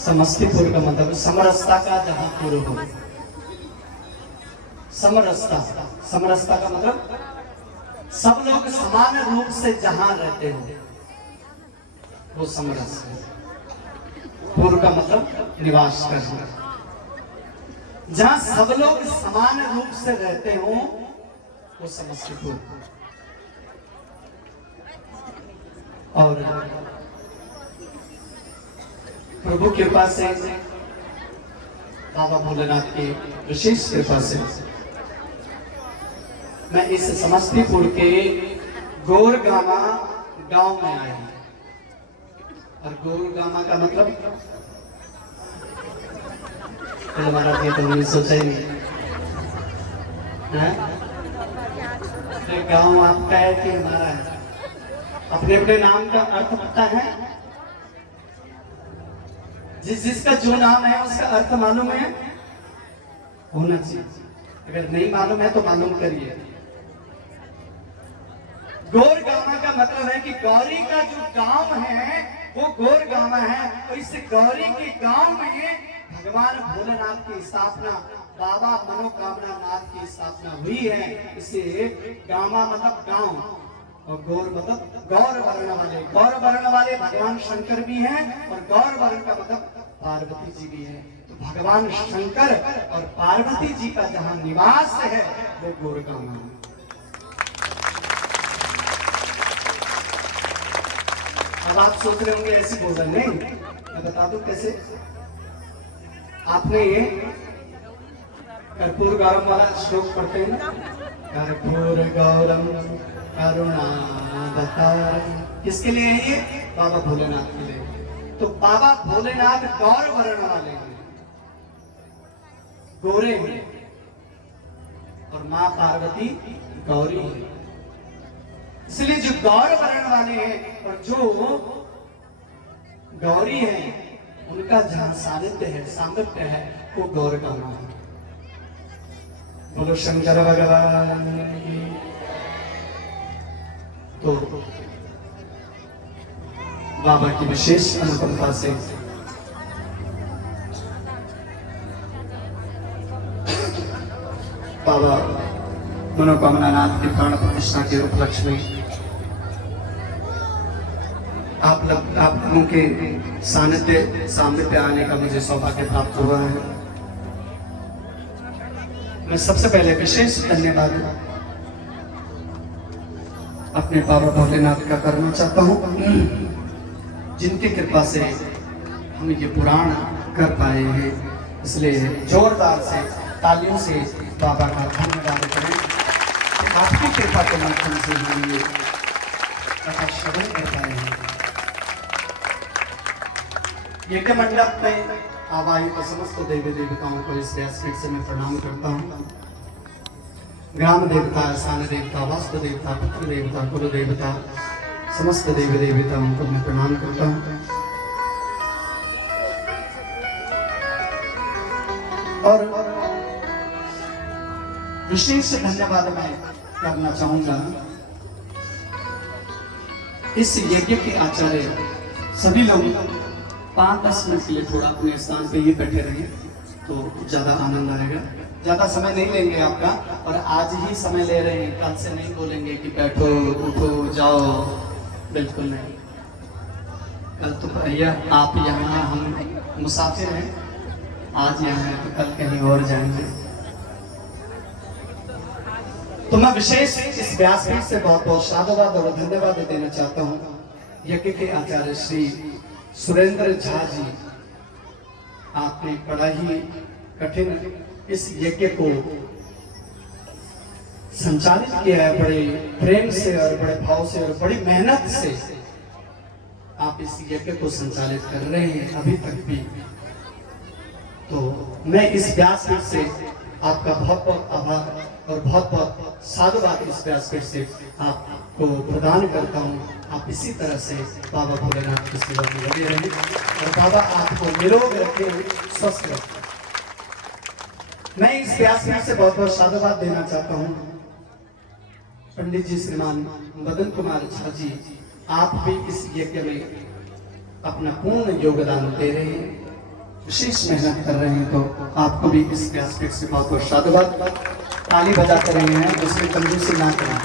समस्तीपुर का मतलब समरसता का जहाँ पूर्व हो। समरसता, समरसता का मतलब सब लोग समान रूप से जहां रहते हो वो समरस है। पूर्व का मतलब निवास करना, जहां सब लोग समान रूप से रहते हो वो समस्तीपुर। और प्रभु कृपा से, बाबा भोलेनाथ की विशेष कृपा से मैं इस समस्तीपुर के गोरगामा गांव में आया हूं। और गोरगामा का मतलब हमारा ये तो नहीं सोचा ही नहीं है। गांव आपका है कि हमारा है? अपने अपने नाम का अर्थ पता है? जिसका जो नाम है उसका अर्थ मालूम है होना चाहिए। अगर नहीं मालूम है तो मालूम करिए। गोरगामा का मतलब है कि गौरी का जो गांव है वो गोरगामा है। तो इस गौरी के गांव में भगवान भोलेनाथ की स्थापना, बाबा मनोकामना नाथ की स्थापना हुई है। इसे गामा मतलब गांव और गौर मतलब गौर वर्ण वाले। गौर वर्ण वाले भगवान शंकर भी हैं और गौर वर्ण का मतलब पार्वती जी भी है। तो भगवान शंकर और पार्वती जी का जहां निवास है वो गोरगामा है। अब आप सोच रहे होंगे ऐसे बोल रहे, नहीं मैं बता दूं कैसे। आपने ये कर्पूर गौरम वाला श्लोक पढ़ते हैं ना, कर्पूर गौरम करुणावतारम। किसके लिए है ये? बाबा भोलेनाथ के लिए। तो बाबा भोलेनाथ गौर वर्ण वाले हैं, गोरे हैं, और माँ पार्वती गौरी है। इसलिए जो गौर वर्ण वाले हैं और जो गौरी हैं उनका जहां सानिध्य है, सामर्थ्य है, वो गौरगामा है। बोलो शंकर भगवान की। तो बाबा की विशेष अनुकंपा से बाबा मनोकामना नाथ की प्राण प्रतिष्ठा के उपलक्ष्य में आप लोगों के सामने पे आने का मुझे सौभाग्य प्राप्त हुआ है। मैं सबसे पहले विशेष धन्यवाद अपने बाबा भोलेनाथ का करना चाहता हूँ, जिनकी कृपा से हम ये पुराण कर पाए हैं। इसलिए जोरदार से तालियों से बाबा का धन्यवाद करें। आपकी कृपा के माध्यम से हम ये कथा श्रवण कर पाए हैं। यज्ञ मंडप में आवाहित समस्त देवी देवताओं को इस व्यासपीठ से मैं प्रणाम करता हूँ। ग्राम देवता, स्थान देवता, वास्तु देवता, पुत्र देवता, कुल देवता, समस्त देवी देवताओं को मैं प्रणाम करता हूँ। और विशेष धन्यवाद मैं करना चाहूंगा इस यज्ञ के आचार्य सभी लोग 5-10 मिनट के लिए थोड़ा अपने स्थान पे ही बैठे रहिए तो ज्यादा आनंद आएगा। ज्यादा समय नहीं लेंगे आपका, और आज ही समय ले रहे हैं, कल से नहीं बोलेंगे कि बैठो उठो जाओ, बिल्कुल नहीं। कल तो भैया आप यहाँ, हम मुसाफिर हैं, आज यहाँ हैं तो कल कहीं और जाएंगे। तो मैं विशेष इस व्यासपीठ से बहुत बहुत साधुवाद और धन्यवाद देना चाहता हूँ यज्ञ के आचार्य श्री सुरेंद्र झा जी। आपने बड़ा ही कठिन इस यज्ञ को संचालित किया है, बड़े प्रेम से और बड़े भाव से और बड़ी मेहनत से आप इस यज्ञ को संचालित कर रहे हैं अभी तक भी। तो मैं इस व्यासपीठ से आपका बहुत बहुत आभार और बहुत बहुत साधुवाद इस व्यासपीठ से आपको प्रदान करता हूँ। आप इसी तरह से बाबा भोलेनाथ की सेवा में लगे रहें और बाबा आपको निरोग रखे, स्वस्थ रखे। मैं इस व्यासपीठ से बहुत बहुत साधुवाद देना चाहता हूँ पंडित जी श्रीमान मदन कुमार झा जी। आप भी इस यज्ञ में अपना पूर्ण योगदान दे रहे हैं। विशेष मेहनत कर रहे हैं, तो आपको भी इस व्यासपीठ से बहुत बहुत साधुवाद। ताली बजाते रहे हैं, उसमें कंजूसी ना करें।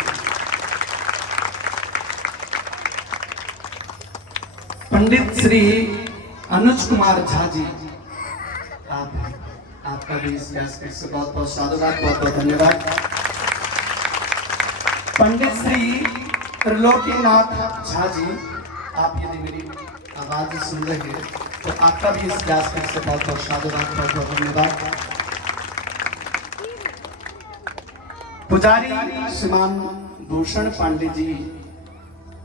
पंडित श्री अनुज कुमार झा जी, आपका भी इस व्यासपीठ से बहुत बहुत साधुवाद, बहुत बहुत धन्यवाद। पंडित श्री त्रिलोकीनाथ झा जी, आप यदि मेरी आवाज सुन रहे हैं तो आपका भी इस व्यासपीठ से बहुत बहुत साधुवाद, बहुत बहुत धन्यवाद। पुजारी श्रीमान भूषण पांडे जी,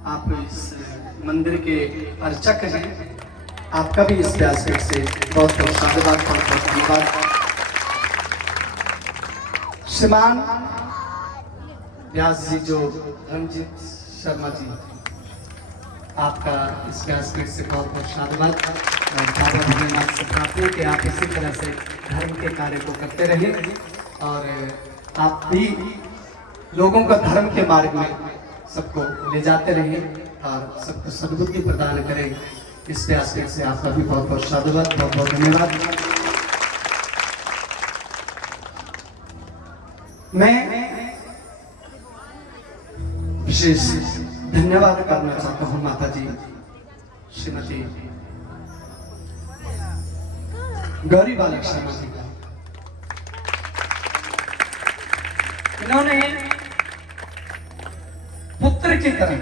आप इस मंदिर के अर्चक हैं, आपका भी इस व्यासपीठ से बहुत बहुत साधुवाद, बहुत बहुत धन्यवाद। श्रीमान व्यास जी जो रंजीत शर्मा जी, आपका इस व्यासपीठ से बहुत बहुत साधुवाद। बाबा भोलेनाथ से प्रार्थना कि आप इसी तरह से धर्म के कार्य को करते रहें और आप भी लोगों का धर्म के मार्ग में सबको ले जाते रहें और सबको सद्बुद्धि प्रदान करें। इस व्यासपीठ से आपका भी बहुत बहुत साधुवाद, बहुत बहुत धन्यवाद। मैं विशेष धन्यवाद करना चाहता हूँ माता जी श्रीमती गौरी बालक शर्मा जी का। इन्होंने पुत्र की तरह,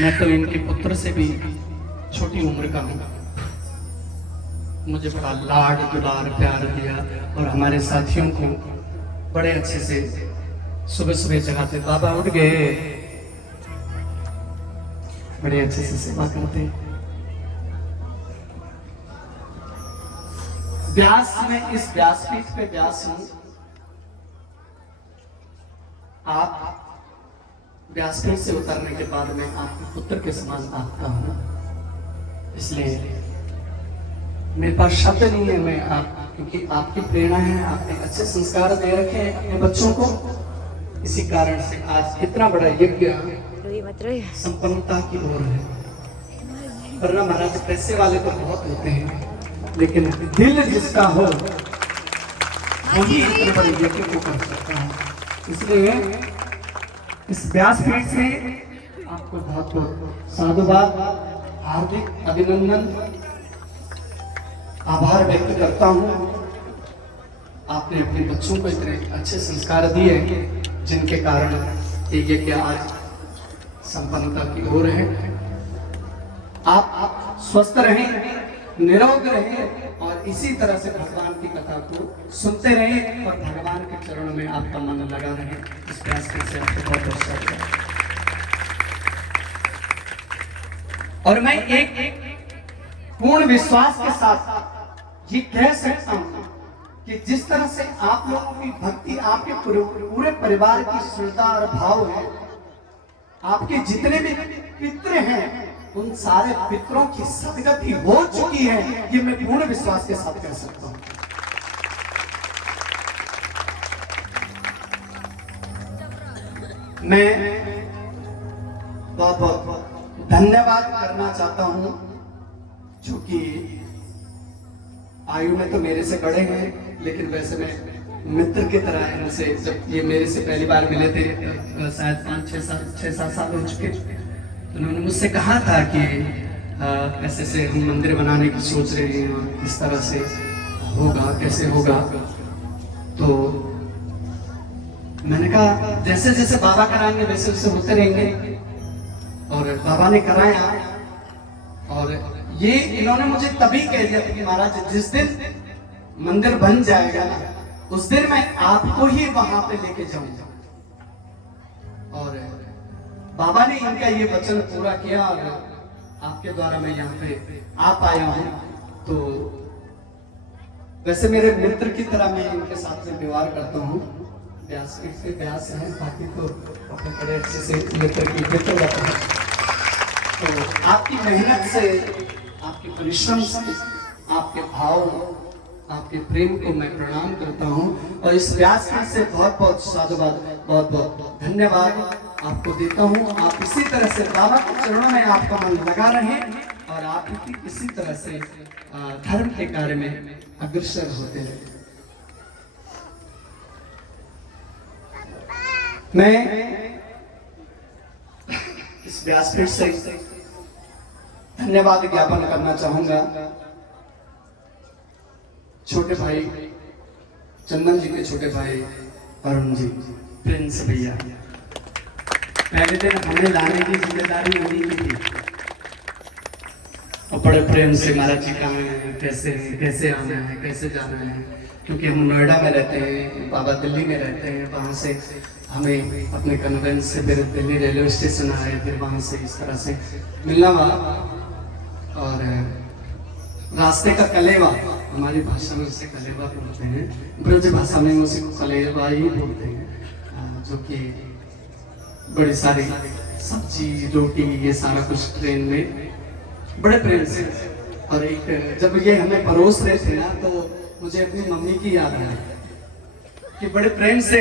मैं तो इनके पुत्र से भी छोटी उम्र का हूँ, मुझे बड़ा लाड दुलार प्यार दिया और हमारे साथियों को बड़े अच्छे से सुबह सुबह जगाते, बाबा उठ गए, बड़े अच्छे से सेवा करते। व्यास में इस व्यासपीठ पे व्यास हूं, आप व्यासपीठ से उतरने के बाद में आपके पुत्र के समान आपका हूं, इसलिए मेरे पास शब्द नहीं है। मैं आप, क्योंकि आपकी प्रेरणा है, आपने अच्छे संस्कार दे रखे हैं अपने बच्चों को, इसी कारण से आज इतना बड़ा यज्ञ संपन्नता की ओर है। वरना महाराज पैसे वाले तो बहुत होते हैं, लेकिन दिल जिसका हो वही इतने बड़े यज्ञ को कर सकता है। इसलिए इस व्यासपीठ से आपको बहुत बहुत साधुवाद, हार्दिक अभिनंदन, आभार व्यक्त करता हूँ। आपने अपने बच्चों को इतने अच्छे संस्कार दिए जिनके कारण ये यज्ञ आज संपन्नता की ओर है। आप स्वस्थ रहें, निरोग रहें और इसी तरह से भगवान की कथा को सुनते रहें और भगवान के चरणों में आपका मन लगा रहे। इस व्यासपीठ से आपको बहुत बहुत शुभकामनाएं। और मैं एक पूर्ण विश्वास के साथ ये कह सकता हूं कि जिस तरह से आप लोगों की भक्ति, आपके पूरे परिवार की श्रद्धा और भाव है, आपके जितने भी पितृ हैं उन सारे पितरों की सदगति हो चुकी है, ये मैं पूर्ण विश्वास के साथ कह सकता हूं। मैं बहुत बहुत धन्यवाद करना चाहता हूं, जो कि आयु में तो मेरे से बड़े हैं, लेकिन वैसे मैं मित्र की तरह इनसे, जब ये मेरे से पहली बार मिले थे शायद 5-6 साल हो चुके, तो उन्होंने मुझसे कहा था कि ऐसे से हम मंदिर बनाने की सोच रहे हैं और इस तरह से होगा, कैसे होगा। तो मैंने कहा जैसे जैसे बाबा कराएंगे वैसे वैसे होते रहेंगे, और बाबा ने कराया। और ये इन्होंने मुझे तभी कह दिया था कि महाराज जिस दिन मंदिर बन जाएगा ना, उस दिन मैं आपको ही वहां पे लेके जाऊंगा। और बाबा ने इनका ये वचन पूरा किया और आपके द्वारा मैं यहाँ पे आ पाया हूँ। तो वैसे मेरे मित्र की तरह मैं इनके साथ में व्यवहार करता हूँ। व्यासपीठ से व्यास है, बाकी तो अपने बड़े अच्छे से मित्र की मित्र रहता है। तो आपकी मेहनत से, आपके परिश्रम से, आपके भाव, आपके प्रेम को मैं प्रणाम करता हूँ और इस व्यासपीठ से बहुत बहुत साधुवाद, बहुत बहुत धन्यवाद आपको देता हूँ। आप इसी तरह से बाबा के चरणों में आपका मन लगा रहे और आप इसी तरह से धर्म के कार्य में अग्रसर होते रहे। मैं इस व्यासपीठ से धन्यवाद ज्ञापन करना चाहूंगा छोटे भाई चंदन जी के छोटे भाई अरुण जी, प्रिंस भैया। पहले दिन हमें लाने की जिम्मेदारी उन्हीं की थी और बड़े प्रेम से महाराज जी कहाँ हैं, कैसे आना है, कैसे जाना है, क्योंकि हम नोएडा में रहते हैं, बाबा दिल्ली में रहते हैं। वहाँ से हमें अपने कन्वेंस से फिर दिल्ली रेलवे स्टेशन आए, फिर वहाँ से इस तरह से मिलना हुआ। और रास्ते का कलेवा, हमारी भाषा में उसे कलेवा बोलते हैं, ब्रज भाषा में उसे कलेवा ही बोलते हैं, जो कि बड़ी सारी सब्जी रोटी ये सारा कुछ ट्रेन में बड़े प्रेम से। और एक जब ये हमें परोस रहे थे ना, तो मुझे अपनी मम्मी की याद आई कि बड़े प्रेम से,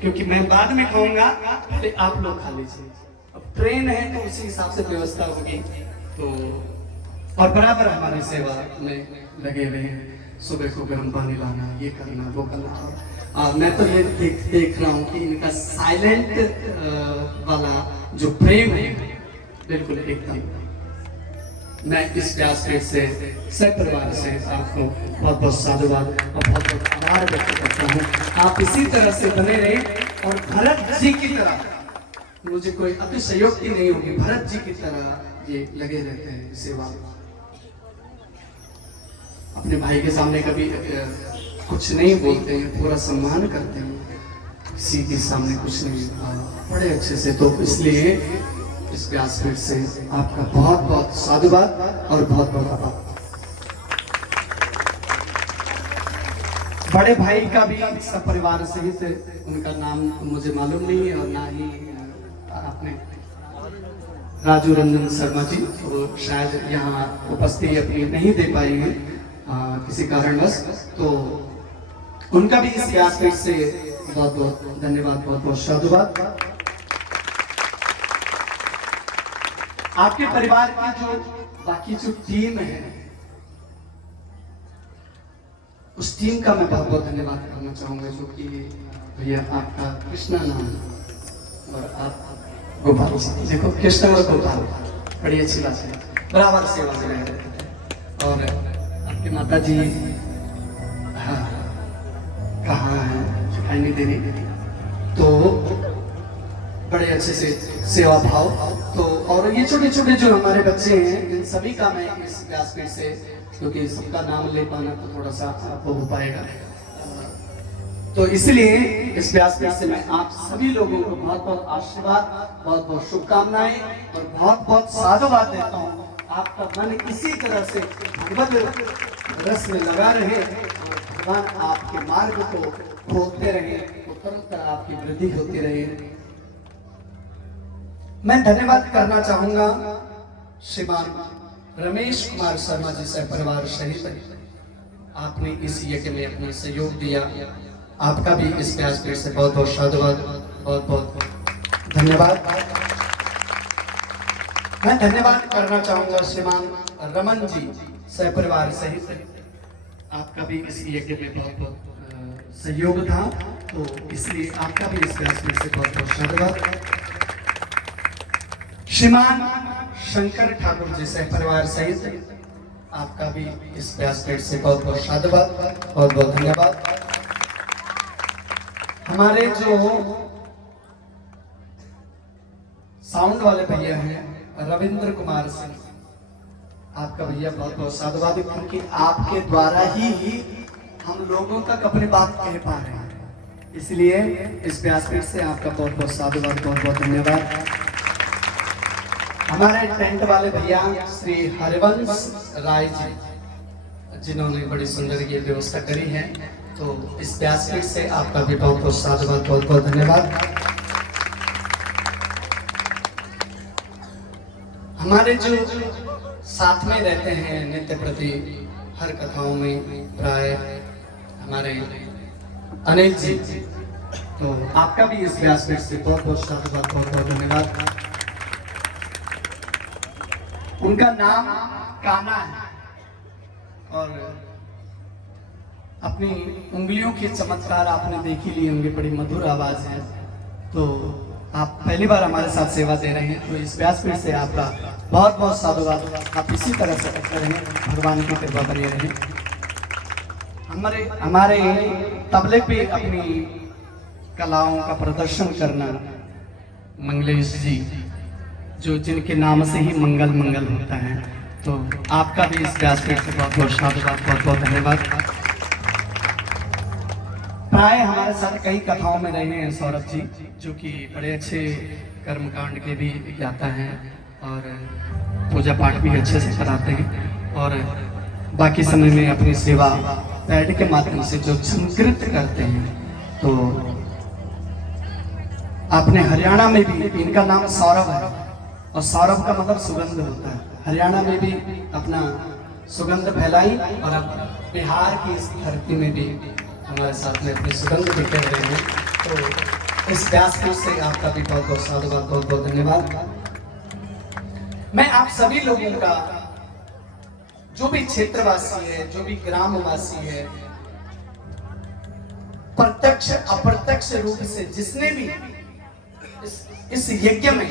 क्योंकि मैं बाद में खाऊंगा, पहले आप लोग खा लीजिए। अब ट्रेन है तो उसी हिसाब से व्यवस्था होगी। तो और बराबर हमारी सेवा में लगे हुए हैं, सुबह को गर्म पानी लाना, ये करना, वो करना। मैं तो ये देख रहा हूँ कि इनका साइलेंट वाला जो प्रेम है बिल्कुल एकदम। मैं इस व्यासपीठ से सब परिवार से आपको बहुत बहुत साधुवाद और बहुत बहुत आभार व्यक्त करता हूँ। आप इसी तरह से बने रहें और भरत जी की तरह, मुझे कोई अतिशयोक्ति नहीं होगी, भरत जी की तरह ये लगे रहते हैं सेवा। अपने भाई के सामने कभी कुछ नहीं बोलते हैं, पूरा सम्मान करते हैं, किसी के सामने कुछ नहीं, बड़े अच्छे से। तो इसलिए इस व्यासपीठ से आपका बहुत बहुत साधुवाद और बहुत बहुत आभार। बड़े भाई का भी सब परिवार सहित, उनका नाम मुझे मालूम नहीं है और ना ही आपने, राजू रंजन शर्मा जी, वो शायद यहाँ उपस्थिति अपनी नहीं दे पाई है किसी कारणवश, तो उनका भी इस व्यासपीठ से बहुत बहुत धन्यवाद, बहुत बहुत साधुवाद। आपके परिवार की जो बाकी जो टीम है, उस टीम का मैं बहुत बहुत धन्यवाद करना चाहूंगा, जो कि भैया आपका कृष्णा नाम और आप गोपाल जी, देखो कृष्णा और गोपाल बड़ी अच्छी बात है, बराबर सेवा में रह रहे थे। और आपकी माता जी हाँ कहाँ है, दिखाई नहीं दे रही, तो बड़े अच्छे से सेवा भाव। तो और ये छोटे छोटे जो हमारे बच्चे हैं, इन सभी का मैं इस व्यासपीठ से, क्योंकि सबका नाम ले पाना तो थोड़ा सा आपको हो पाएगा, तो इसलिए इस व्यासपीठ से मैं आप सभी लोगों को बहुत बहुत आशीर्वाद, बहुत बहुत शुभकामनाएं और बहुत बहुत साधुवाद देता हूँ। आपका मन इसी तरह से भगवत रस में लगा रहे और भगवान आपके मार्ग को खोलते रहे, उत्तरोत्तर आपकी वृद्धि होती रहे। मैं धन्यवाद करना चाहूंगा श्रीमान रमेश कुमार शर्मा जी से परिवार सहित, आपने इस यज्ञ में अपना सहयोग दिया, आपका भी इस व्यासपीठ से बहुत बहुत साधुवाद, बहुत बहुत धन्यवाद। मैं धन्यवाद करना चाहूंगा श्रीमान रमन जी सह परिवार सहित, आपका भी इस यज्ञ में बहुत बहुत सहयोग था, तो इसलिए आपका भी इस व्यासपीठ से बहुत बहुत साधुवाद। श्रीमान शंकर ठाकुर जी सह परिवार सहित, आपका भी इस व्यासपीठ से बहुत बहुत साधुवाद, बहुत बहुत धन्यवाद। हमारे जो साउंड वाले भैया हैं रविंद्र कुमार सिंह, आपका भैया बहुत बहुत साधुवाद, क्योंकि आपके द्वारा ही हम लोगों तक अपनी बात कह पा रहे हैं, इसलिए इस व्यासपीठ से आपका बहुत बहुत साधुवाद, बहुत बहुत धन्यवाद। हमारे टेंट वाले भैया श्री हरिवंश राय जी, जिन्होंने बड़ी सुंदर ये व्यवस्था करी है, तो इस व्यासपीठ से आपका भी बहुत बहुत साधुवाद, बहुत बहुत धन्यवाद। हमारे जो साथ में रहते हैं नित्य प्रति हर कथाओं में, प्राय हमारे अनिल जी, तो आपका भी इस व्यासपीठ से बहुत बहुत साधुवाद, बहुत बहुत धन्यवाद। उनका नाम काना है और अपनी उंगलियों के चमत्कार आपने देख ही लिए होंगे, बड़ी मधुर आवाज है। तो आप पहली बार हमारे साथ सेवा दे रहे हैं, तो इस व्यासपीठ से आपका बहुत बहुत साधुवाद। आप इसी तरह से करते रहें, भगवान की कृपा बनी रहे। हमारे तबले पे अपनी कलाओं का प्रदर्शन करना मंगलेश जी, जो जिनके नाम से ही मंगल मंगल होता है, तो आपका भी इस व्यासपीठ से बहुत बहुत साधुवाद, बहुत बहुत धन्यवाद। प्राय हमारे साथ कई कथाओं में रहे हैं सौरभ जी, जो कि बड़े अच्छे कर्मकांड के भी ज्ञाता हैं और पूजा पाठ भी अच्छे से कराते हैं, और बाकी समय में अपनी सेवा पैड के माध्यम से जो संकृत करते हैं। तो आपने हरियाणा में भी, इनका नाम सौरभ है और सौरभ का मतलब सुगंध होता है, हरियाणा में भी अपना सुगंध फैलाई और अब बिहार की इस धरती में भी हमारे साथ में अपनी सुगंध बिखेर रहे हैं। तो इस व्यासपीठ से आपका भी बहुत बहुत साधुवाद, बहुत बहुत धन्यवाद। मैं आप सभी लोगों का, जो भी क्षेत्रवासी है, जो भी ग्रामवासी है, प्रत्यक्ष अप्रत्यक्ष रूप से जिसने भी इस यज्ञ में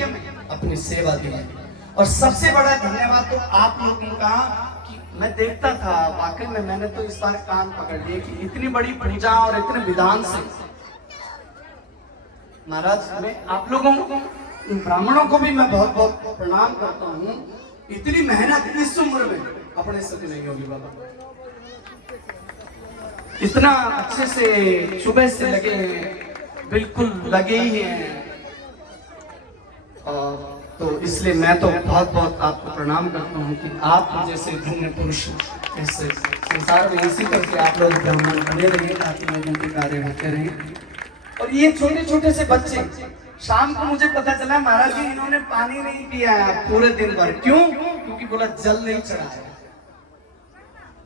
अपनी सेवा दी है, और सबसे बड़ा धन्यवाद तो आप लोगों का कि मैं देखता था, वाकई में मैंने तो इस बार कान पकड़ लिए कि इतनी बड़ी पूजा और इतने विधान से महाराज, मैं आप लोगों को, ब्राह्मणों को भी मैं बहुत बहुत प्रणाम करता हूँ। इतनी मेहनत इस उम्र में अपने से नहीं होगी बाबा, इतना अच्छे से सुबह से लगे हैं, बिल्कुल लगे ही हैं। और तो इसलिए मैं तो बहुत बहुत आपको प्रणाम करता हूँ कि आप जैसे धन्य पुरुष इस संसार में इसी करके आप लोग ब्राह्मण बने रहिए, ताकि लोगों के कार्य होते रहें। और ये छोटे छोटे से बच्चे, शाम को मुझे पता चला महाराज जी इन्होंने पानी नहीं पिया पूरे दिन भर। क्यों? क्योंकि बोला जल नहीं चढ़ाया।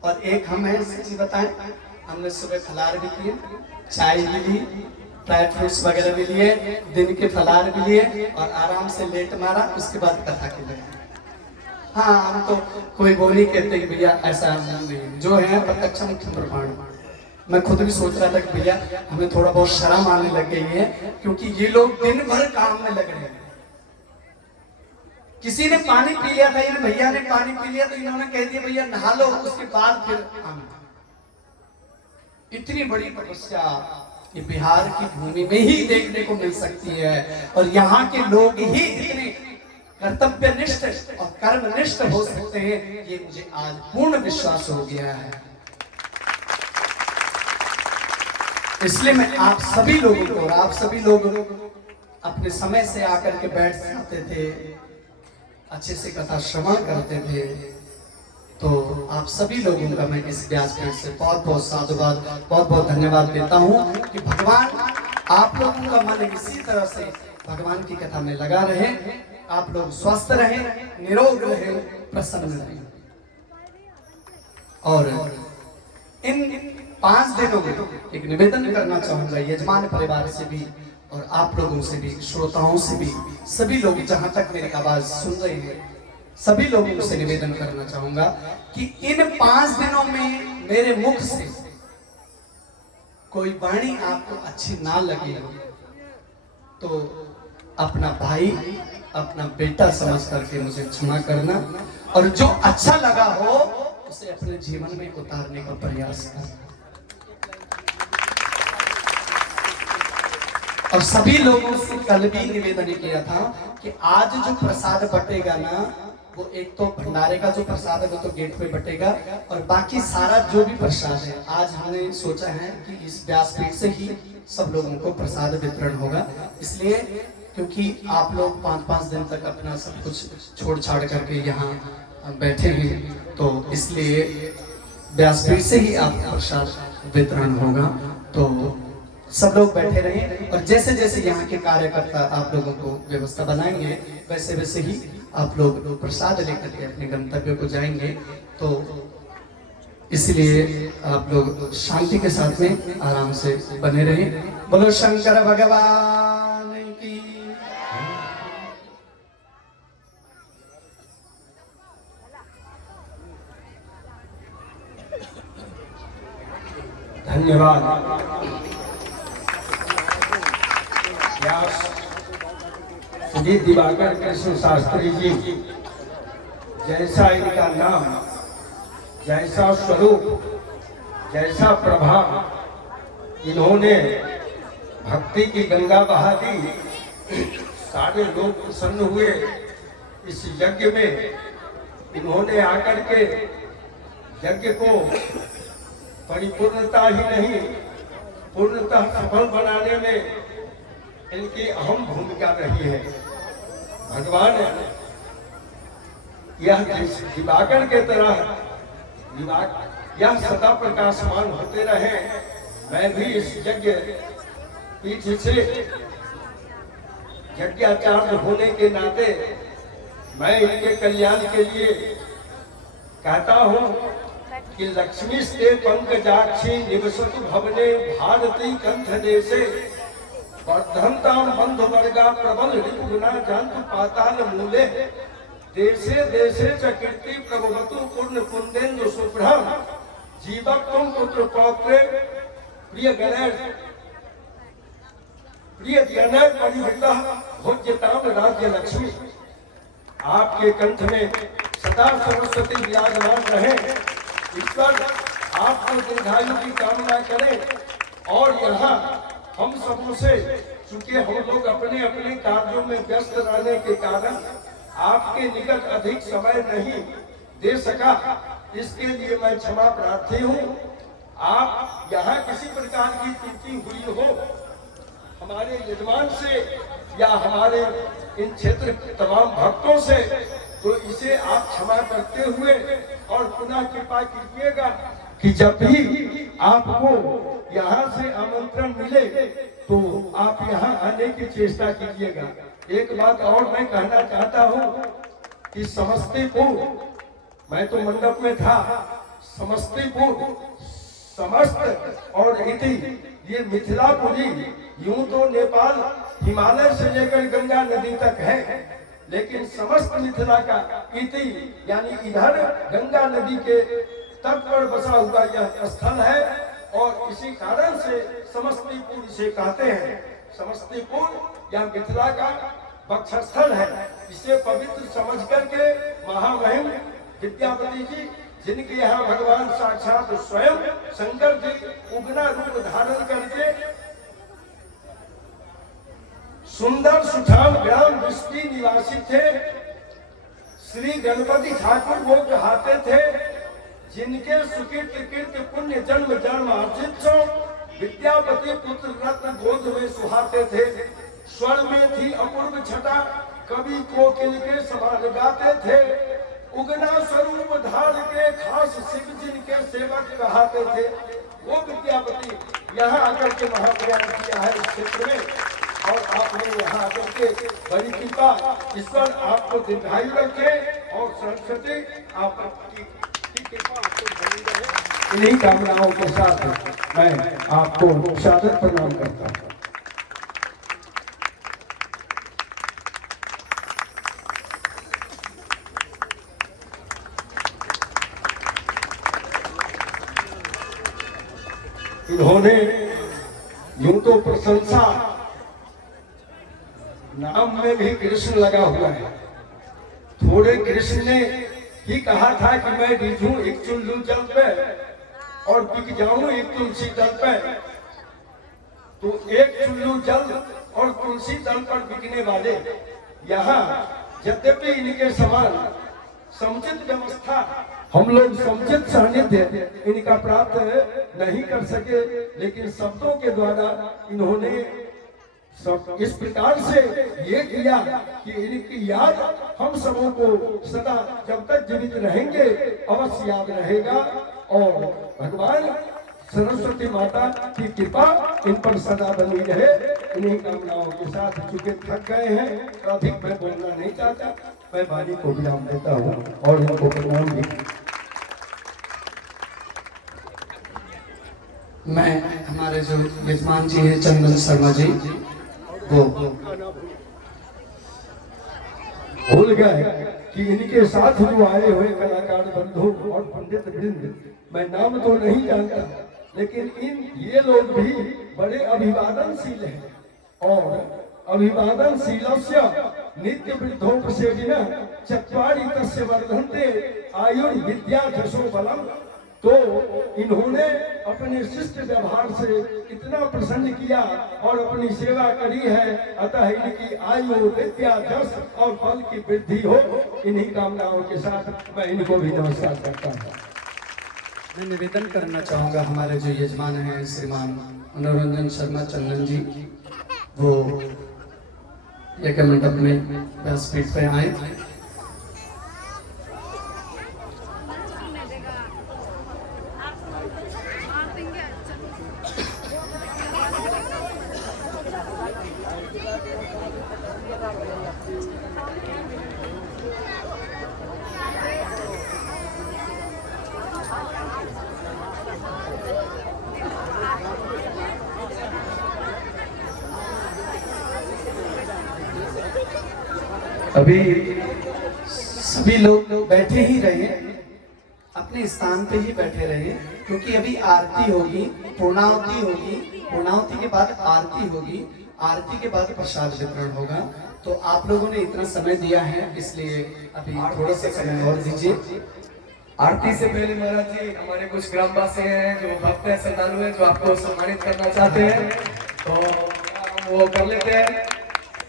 और एक हम है, सच्ची बताएं, हमने सुबह फलाहार भी किए, चाय भी ली, ड्राई फ्रूट्स वगैरह भी लिए, दिन के फलाहार भी लिए और आराम से लेट मारा। उसके बाद कथा के लगे। हाँ, हम तो कोई वो नहीं कहते कि भैया ऐसा नहीं, जो है प्रत्यक्ष मुख्य प्रमाण। मैं खुद भी सोच रहा था कि भैया हमें थोड़ा बहुत शर्म आने लग गई है, क्योंकि ये लोग दिन भर काम में लग रहे हैं। किसी ने पानी पी लिया था, इन भैया ने पानी पी लिया तो इन्होंने कह दिया भैया नहा लो, उसके बाद फिर आना। इतनी बड़ी तपस्या ये बिहार की भूमि में ही देखने को मिल सकती है, और यहाँ के लोग ही इतने कर्तव्यनिष्ठ और कर्मनिष्ठ हो सकते हैं, ये मुझे आज पूर्ण विश्वास हो गया है। इसलिए मैं आप सभी लोगों को, और आप सभी लोग अपने समय से आकर के बैठ जाते थे, अच्छे से कथा श्रवण करते थे, तो आप सभी लोगों का मैं इस व्यासपीठ से बहुत बहुत साधुवाद, बहुत बहुत धन्यवाद देता हूँ कि भगवान आप लोगों का मन इसी तरह से भगवान की कथा में लगा रहे, आप लोग स्वस्थ रहे, निरोग रहे, प्रसन्न रहे। और इन 5 दिनों में एक निवेदन करना चाहूंगा यजमान परिवार से भी और आप लोगों से भी, श्रोताओं से भी, सभी लोग जहां तक मेरी आवाज सुन रहे हैं, सभी लोगों से निवेदन करना चाहूंगा कि इन 5 दिनों में मेरे मुख से कोई वाणी आपको अच्छी ना लगी तो अपना भाई, अपना बेटा समझ करके मुझे क्षमा करना, और जो अच्छा लगा हो उसे अपने जीवन में उतारने का प्रयास करना। और सभी लोगों से कल भी निवेदन किया था कि आज जो प्रसाद बटेगा ना, वो एक तो भंडारे का जो प्रसाद है वो तो गेट पे बटेगा, और बाकी सारा जो भी प्रसाद है आज हमने सोचा है कि इस व्यासपीठ से ही सब लोगों को प्रसाद वितरण होगा। इसलिए क्योंकि आप लोग 5-5 दिन तक अपना सब कुछ छोड़ छाड़ करके यहाँ बैठे हैं, तो इसलिए व्यासपीठ से ही आपको प्रसाद वितरण होगा। तो सब लोग बैठे रहें, और जैसे जैसे यहाँ के कार्यकर्ता आप लोगों को व्यवस्था बनाएंगे, वैसे वैसे ही आप लोग प्रसाद लेकर के अपने गंतव्य को जाएंगे। तो इसलिए आप लोग शांति के साथ में आराम से बने रहें। बोलो शंकर भगवान की। धन्यवाद। व्यास श्री दिवाकर कृष्ण शास्त्री जी, जैसा इनका नाम, जैसा स्वरूप, जैसा प्रभाव, इन्होंने भक्ति की गंगा बहा दी। सारे लोग प्रसन्न हुए। इस यज्ञ में इन्होंने आकर के यज्ञ को परिपूर्णता ही नहीं, पूर्णतः सफल बनाने में इनकी अहम भूमिका रही है। भगवान यह दिवाकर के तरह यह सदा प्रकाशमान होते रहे। मैं भी इस यज्ञ पीठ से यज्ञाचार्य होने के नाते मैं इनके कल्याण के लिए कहता हूँ कि लक्ष्मी स्ते पंकजाक्षी निवसतु भवने भारती कंठ देशे वर्धन्ताम बंधु वर्गा प्रबल रिपुगुना जानतु पाताल मूले देशे देशे च कीर्ति प्रभवतु पूर्ण कुंदेन्दु शुभ्रम जीवत्वं पुत्र पौत्रे प्रिय गणेश परिवृता भोज्यताम राज्य लक्ष्मी। आपके कंठ में सदा सरस्वती विराजमान रहे। ईश्वर आपको दीर्घायु की कामना करें। और यहाँ हम सबों से, चूंकि हम लोग अपने अपने कार्यों में व्यस्त रहने के कारण आपके निकट अधिक समय नहीं दे सका, इसके लिए मैं क्षमा प्रार्थी हूँ। आप यहाँ किसी प्रकार की त्रुटि हुई हो हमारे यजमान से या हमारे इन क्षेत्र तमाम भक्तों से, तो इसे आप क्षमा करते हुए और पुनः कृपा कीजिएगा कि जब भी आपको यहाँ से आमंत्रण मिले तो आप यहाँ आने की चेष्टा कीजिएगा। एक बात और मैं कहना चाहता हूँ कि समस्तीपुर, मैं तो मंडप में था, समस्तीपुर समस्त और इति ये मिथिलापुरी, यूं तो नेपाल हिमालय से लेकर गंगा नदी तक है, लेकिन समस्त मिथिला का इति यानी इधर गंगा नदी के तट पर बसा हुआ यह स्थल है। और इसी कारण से समस्तीपुर इसे कहते हैं। समस्तीपुर या मिथिला का वक्षस्थल है। इसे पवित्र समझ करके महामहिम विद्यापति जी, जिनके यहाँ भगवान साक्षात स्वयं शंकर जी उगना रूप धारण करके सुंदर सुठाम ग्राम विष्णु निवासी थे, श्री गणपति ठाकुर वो कहते थे, जिनके सुकृत कृत पुण्य जन्म जन्म अर्जित सो विद्यापति पुत्र रत्न गोद में सुहाते थे। स्वर में थी अपूर्व छटा, कवि कोकिल के समान गाते थे। उगना स्वरूप धार के खास शिव जिनके सेवक कहते थे, वो विद्यापति यहाँ आकर के महाप्रयाण किया है इस क्षेत्र में। और आपने यहाँ आकर के बड़ी कृपा, ईश्वर आपको दीर्घायु रखे और सरस्वती आपकी कृपा आपको बनी रहे। इन्हीं कामनाओं के साथ मैं आपको सादर प्रणाम करता हूँ। इन्होंने यूं तो प्रशंसा, नाम में भी कृष्ण लगा हुआ है। थोड़े कृष्ण ने ही कहा था कि मैं रिझूं एक चुल्लू जल पे और बिक जाऊं एक तुलसी दल पे। तो एक चुल्लू जल और तुलसी दल पर बिकने वाले यहाँ, यद्यपि इनके समान समुचित व्यवस्था हम लोग समुचित सानिध्य इनका प्राप्त नहीं कर सके, लेकिन शब्दों के द्वारा इन्होंने सब इस प्रकार से ये किया कि इनकी याद हम सबों को सदा जब तक जीवित रहेंगे अवश्य याद रहेगा। और भगवान सरस्वती माता की कृपा इन पर सदा बनी रहे। इन्हीं कामनाओं के साथ चूंकि थक गए हैं तो अधिक मैं बोलना नहीं चाहता, मैं वाणी को विराम देता हूँ और इनको प्रणाम भी। मैं, हमारे जो यजमान जी हैं चंदन शर्मा जी, वो भूल गए कि इनके साथ जो आए हुए कलाकार बंधु और पंडित वृंद, मैं नाम तो नहीं जानता, लेकिन ये लोग भी बड़े अभिवादनशील हैं और अभिवादनशील नित्य वृद्धोपसेविन चत्वारि तस्य वर्धन्ते आयुर्विद्या जशो बलम। तो इन्होंने अपने शिष्ट व्यवहार से इतना प्रसन्न किया और अपनी सेवा करी है, अतः इनकी आयु विद्या जस और बल की वृद्धि हो। इन्हीं कामनाओं के साथ मैं इनको भी नमस्कार करता हूँ। मैं निवेदन करना चाहूँगा हमारे जो यजमान हैं श्रीमान मनोरंजन शर्मा चंदन जी, वो एक मंडप में व्यासपीठ पे आए। अभी सभी लोग बैठे ही रहे, अपने स्थान पे ही बैठे रहे, क्योंकि अभी आरती होगी, पूर्णाहुति होगी, पूर्णाहुति के बाद आरती होगी, आरती के बाद प्रसाद वितरण होगा। तो आप लोगों ने इतना समय दिया है, इसलिए अभी थोड़ा सा समय और दीजिए। आरती से पहले महाराज जी हमारे कुछ ग्रामवासी हैं जो भक्त हैं, श्रद्धालु हैं, जो आपको सम्मानित करना चाहते हैं, तो हम वो कर लेते हैं।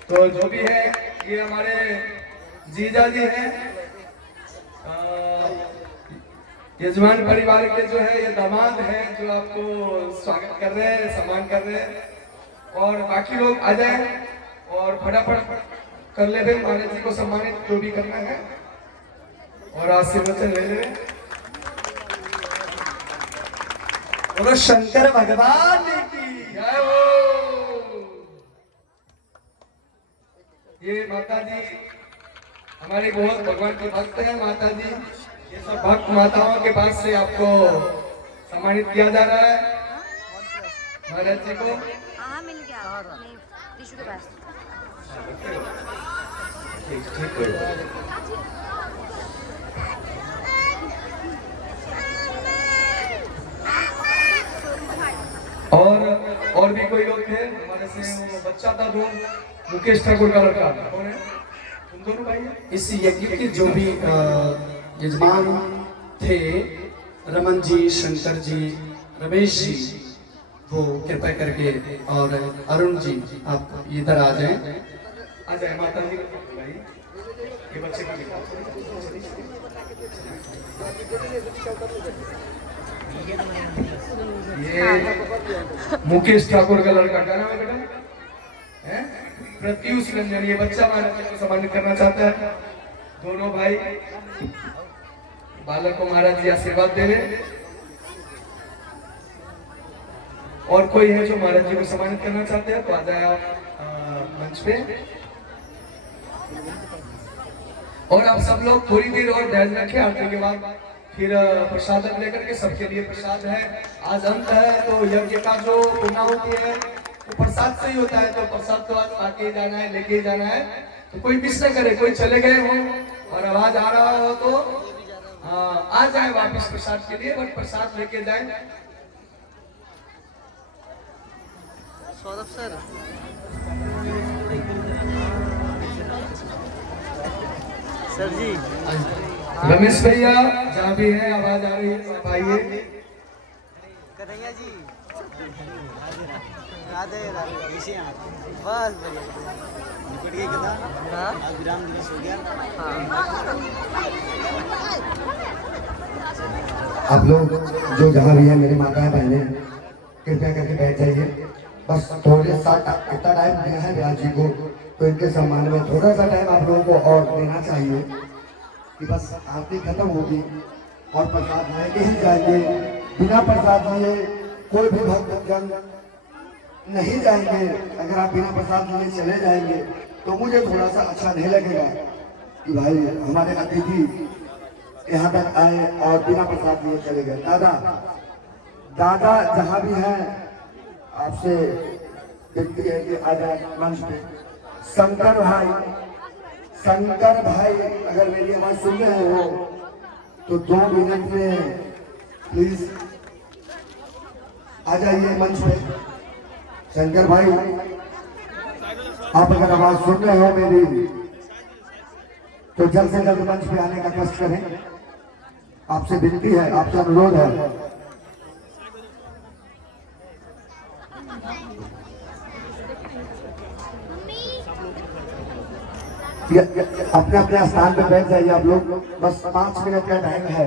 तो जो भी है, ये हमारे जीजा जी हैं, यजमान परिवार के जो है ये दामाद हैं, जो आपको स्वागत कर रहे हैं, सम्मान कर रहे हैं। और बाकी लोग आ जाए और फटाफट कर ले भाई, महाराज जी को सम्मानित जो भी करना है और आशीर्वचन ले ले। बोलो शंकर भगवान की जय हो। ये माता जी हमारे बहुत भगवान के भक्त हैं। माता जी, ये सब भक्त माताओं के पास से आपको सम्मानित किया जा रहा है महाराज जी को। हाँ मिल गया टिश्यू के पास। और भी कोई लोग थे हमारे से, वो बच्चा था जो मुकेश ठाकुर का लड़का, कौन है? तुम दोनों भाई हैं? इस यज्ञ के जो भी यजमान थे, रमन जी, शंकर जी, रमेश जी, वो कृपया करके, और अरुण जी आप इधर आ जाएं। आ जाए माता जी भाई, ये बच्चे का ये मुकेश ठाकुर का लड़का, क्या नाम है बेटा? हैं? प्रत्युष रंजन, ये बच्चा महाराज जी को सम्मानित करना चाहता है। दोनों भाई बालक को महाराज जी आशीर्वाद दे रहे। और कोई है जो महाराज जी को सम्मानित करना चाहते हैं तो आ जाए आप मंच पे। और आप सब लोग थोड़ी देर और धैर्य रखें, आरती के बाद फिर प्रसाद लेकर के सबके लिए प्रसाद है। आज अंत है, तो यज्ञ का जो पूर्णाहुति है वो प्रसाद से ही होता है, तो प्रसाद तो आज आके जाना है, लेके जाना है। तो कोई मिस न करे, कोई चले गए हो और आवाज आ रहा हो तो आ जाए वापस प्रसाद के लिए, बट प्रसाद लेके जाए। सर सर जी, रमेश भैया जहाँ भी है, आवाज आ रही है, आप आइए। कन्हैया जी, राधे राधे, बस बढ़िया, निकट गई कितना? हाँ, आज विराम दिवस हो गया। आप लोग जो जहाँ भी है, मेरी माताएं बहनें, कृपया करके बैठ जाइए। बस थोड़े सा इतना टाइम दिया है व्यास जी को, तो इनके सम्मान में थोड़ा सा टाइम आप लोगों को और देना चाहिए कि बस आरती खत्म होगी और प्रसाद लेके ही जाएंगे। बिना प्रसाद लिए कोई भी भक्तजन नहीं जाएंगे। अगर आप बिना प्रसाद लिए चले जाएंगे तो मुझे थोड़ा सा अच्छा नहीं लगेगा कि भाई हमारे अतिथि यहाँ तक आए और बिना प्रसाद लिए चले गए। दादा जहाँ भी हैं, आपसे विनती है कि आ जाए मंच पे। शंकर भाई अगर मेरी आवाज सुन रहे हो तो 2 मिनट में प्लीज आ जाइए मंच पे। शंकर भाई, आप अगर आवाज सुन रहे हो मेरी तो जल्द से जल्द मंच पे आने का कष्ट करें। आपसे विनती है, आपसे अनुरोध है। अपने अपने स्थान पे बैठ जाइए आप लोग। बस 5 मिनट का टाइम है,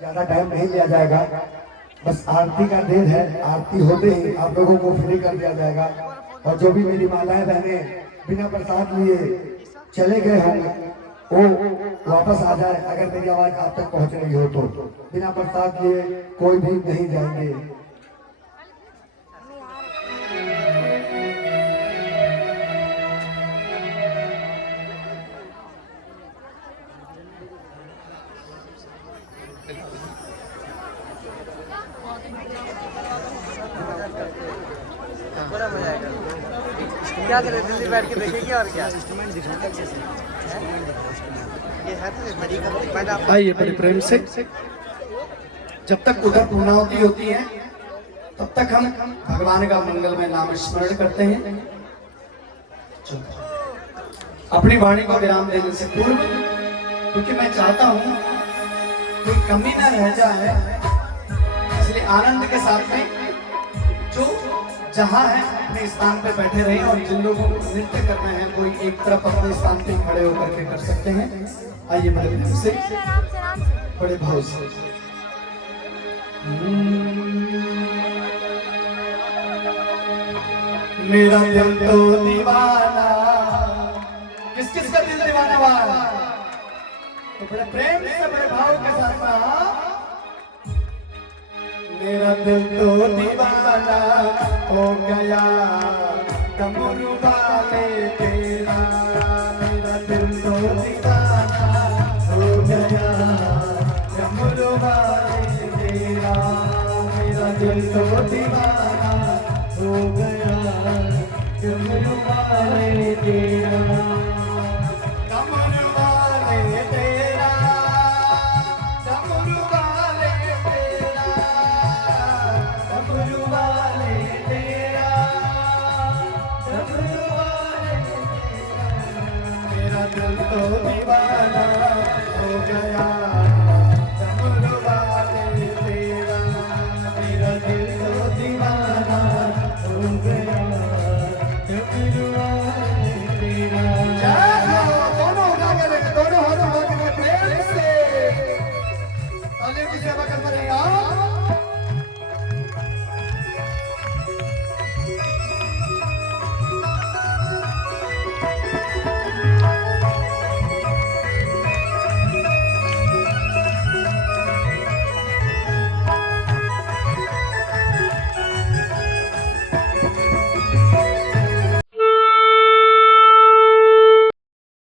ज्यादा टाइम नहीं लिया जाएगा। बस आरती का देर है, आरती होते ही आप लोगों को फ्री कर दिया जाएगा। और जो भी मेरी माताएं बहनें बिना प्रसाद लिए चले गए होंगे वो वापस आ जाए। अगर मेरी आवाज आप तक पहुंच रही हो तो बिना प्रसाद लिए कोई भी नहीं जाएंगे। बड़ा मजा आएगा। क्या करें, दिल्ली बैठ के देखेंगे और क्या। इंस्ट्रूमेंट दिखाता है, ये है तो तरीका पहले आप आइए बड़े प्रेम से। जब तक उधर पूर्णाहुति होती है तब तक हम भगवान का मंगलमय नाम स्मरण करते हैं। अपनी वाणी को विराम देने से पूर्व, क्योंकि मैं चाहता हूं कोई कमी ना रह जाए, इसलिए आनंद के साथ में जो जहां है अपने स्थान पे बैठे रहे। और जिन लोगों को नृत्य करना है कोई एक तरफ अपने स्थान पे खड़े होकर के कर सकते हैं। आइए बड़े प्रेम से, बड़े भाव से। मेरा दिल तो दीवाना, किस किस का दिल दीवाना वाला, तो बड़े प्रेम से बड़े भाव के साथ में। मेरा दिल तो दीवाना हो गया डमरू वाले तेरा। मेरा दिल तो दीवाना हो गया डमरू वाले तेरा। मेरा दिल तो दीवाना हो गया डमरू वाले तेरा।